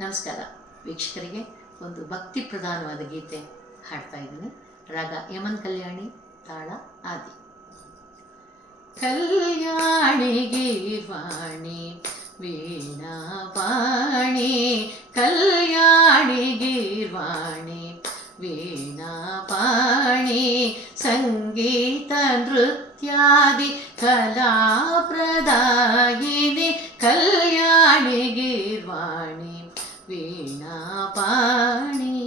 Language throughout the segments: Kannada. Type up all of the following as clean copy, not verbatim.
ನಮಸ್ಕಾರ ವೀಕ್ಷಕರಿಗೆ. ಒಂದು ಭಕ್ತಿ ಪ್ರಧಾನವಾದ ಗೀತೆ ಹಾಡ್ತಾ ಇದ್ದೀನಿ. ರಾಗ ಯಮನ್ ಕಲ್ಯಾಣಿ, ತಾಳ ಆದಿ. ಕಲ್ಯಾಣಿ ಗೀರ್ವಾಣಿ ವೀಣಾ ಪಾಣಿ, ಕಲ್ಯಾಣಿ ಗೀರ್ವಾಣಿ ವೀಣಾ ಪಾಣಿ, ಸಂಗೀತ ನೃತ್ಯಾದಿ ಕಲಾ ಪ್ರದಾಯಿನಿ, ಕಲ್ಯಾಣಿ ಗೀರ್ವಾಣಿ ವೀಣಾ ಪಾಣಿ.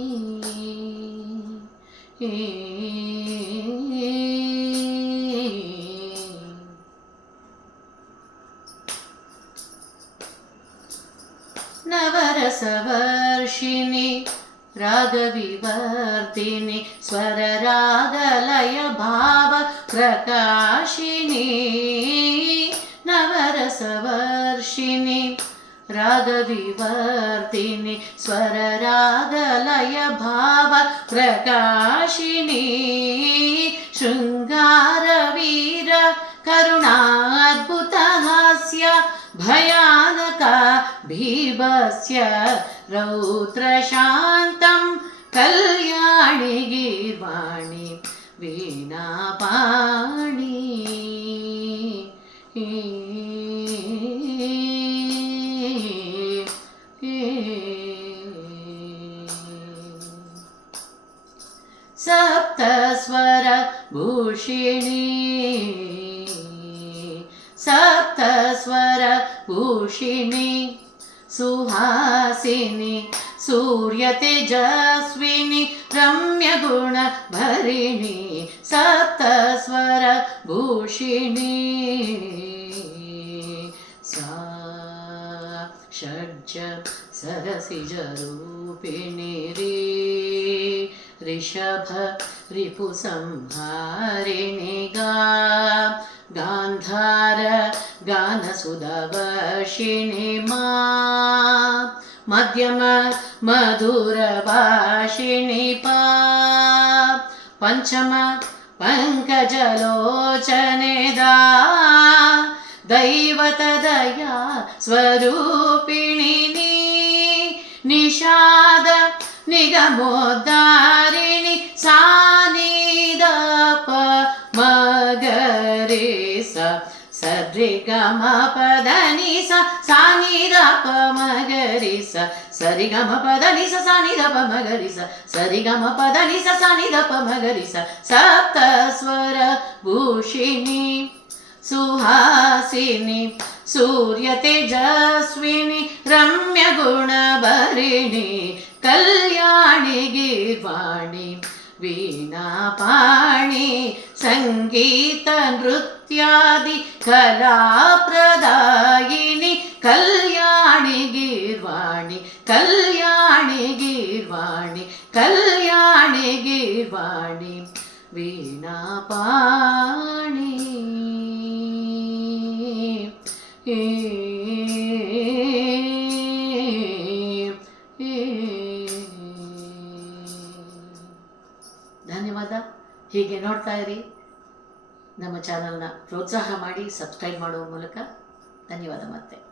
ನವರಸवर्षिणि रागविवर्धिनि, स्वररागलय भाव प्रकाशिनी, नवरसवर्षिणि रागविवर्धिनि, स्वररागलय भाव प्रकाशिनी, शृंगारवीर करुणाद्भुतहास्य भयानक भीभत्स्य रौद्रशान्तं, कल्याणि गीर्वाणि वीणा पाणि. सप्तस्वर भूषिणी, सप्तस्वर भूषिणी, सुहासिनी, सूर्य तेजस्विनी, रम्य गुण भरिणी, सप्तस्वर भूषिणी. सा षड्ज सरसिज रूपिणी रे, ऋषभ रिपुसंहारिणि गा, गान्धार गानसुधवर्षिणि मा, मध्यम मधुरभाषिणि पा, पंचम पंकजलोचने दा, दैवतदया स्वरूपिणि नी, निषाद निगमोद्धारिणि, सानिधप मगरे सा, सरिगम पदनि सा, सानिधप मगरे सा, सरिगम पदनि सा, सानिधप मगरे सा, सरिगम पदनि सा, सानिधप मगरे सा. सप्तस्वर भूषिणी, सुहासिनी, सूर्य तेजस्विनी, रम्य गुण भरिणी, कल्याणि गीर्वाणि वीणा पाणि, संगीत नृत्यादि कला प्रदायिनी, कल्याणि गीर्वाणि, कल्याणि गीर्वाणि, कल्याणि गीर्वाणि वीणा पाणि. ಧನ್ಯವಾದ. ಹೀಗೆ ನೋಡ್ತಾ ಇರಿ. ನಮ್ಮ ಚಾನಲ್ನ ಪ್ರೋತ್ಸಾಹ ಮಾಡಿ, ಸಬ್ಸ್ಕ್ರೈಬ್ ಮಾಡುವ ಮೂಲಕ. ಧನ್ಯವಾದ ಮತ್ತೆ.